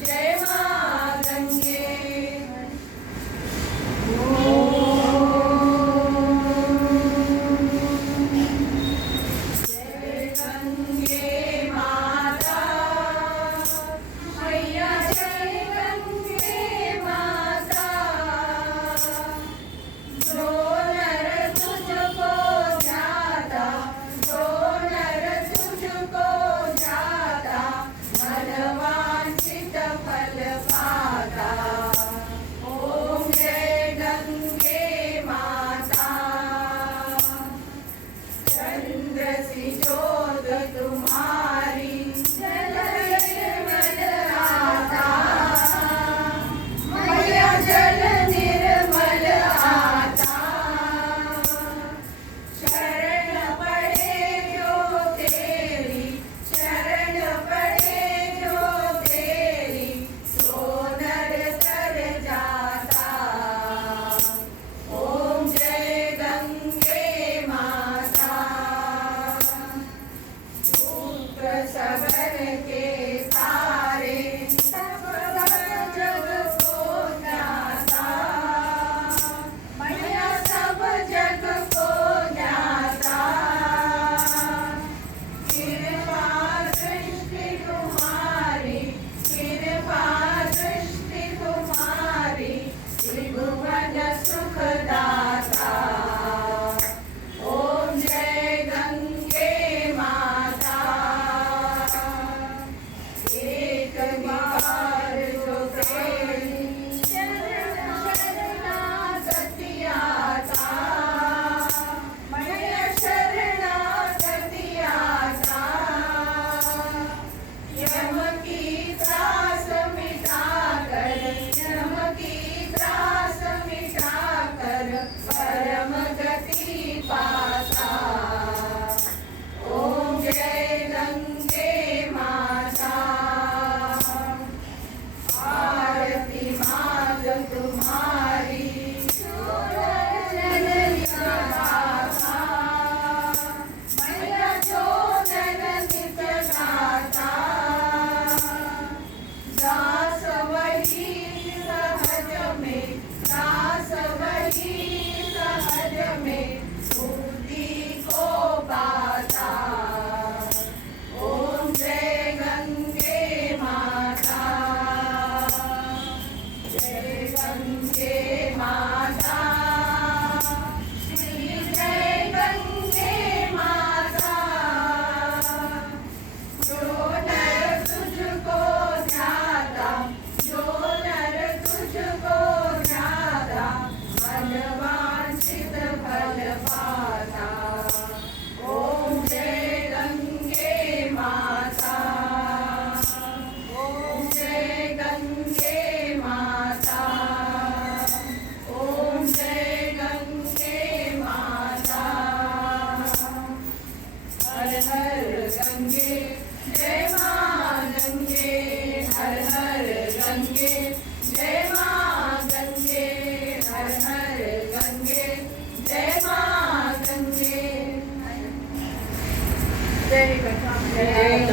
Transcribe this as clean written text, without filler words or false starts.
जय मां गंगे। जय गंगे माता मैया, जय गंगे माता। जो नर तुझको जाता, जो नर तुझको जाता, मनवांछित फल पाता। ओम जय गंगे माता। चंद्र सी ज्योत तुम्हारी जल निर्मल आता, मैया जल निर्मल आता। शरण पड़े जो तेरी, शरण पड़े जो तेरी, सो नर तर जाता। ओम जय गंगे माता। पुत्र सबर के तारे, सब जग को ज्ञाता, मैया सब जग को ज्ञाता। कृपा दृष्टि तुम्हारी, कृपा दृष्टि तुम्हारी, त्रिभुवन सुखदाता। ओम जय गंगे माता। एक बार जो तेरी शरणागति आता, मैया शरणागति आता। यम की त्रास मिटाकर, यम की त्रास मिटाकर, परम गति पाता। ओम जय गंगे माता। आरती मांग तुम्हारी, जननी गाता, मैया जो जननी गाता। दास वही सहज में, दास वही सहज में, बुद्धि को पाता। ओम जय गंगे माता। जय गंगे माता। श्री जय गंगे माता। जो नर तुझको जाता, जो नर तुझको जाता, मनवांछित फल पाता। ओम जय गंगे माता। ओम जय गंगे माता। ओम जय गंगे माता। हर हर गंगे, जय मां गंगे। हर हर गंगे, जय मां गंगे। हर हर गंगे, जय मां गंगे। जय गंगा।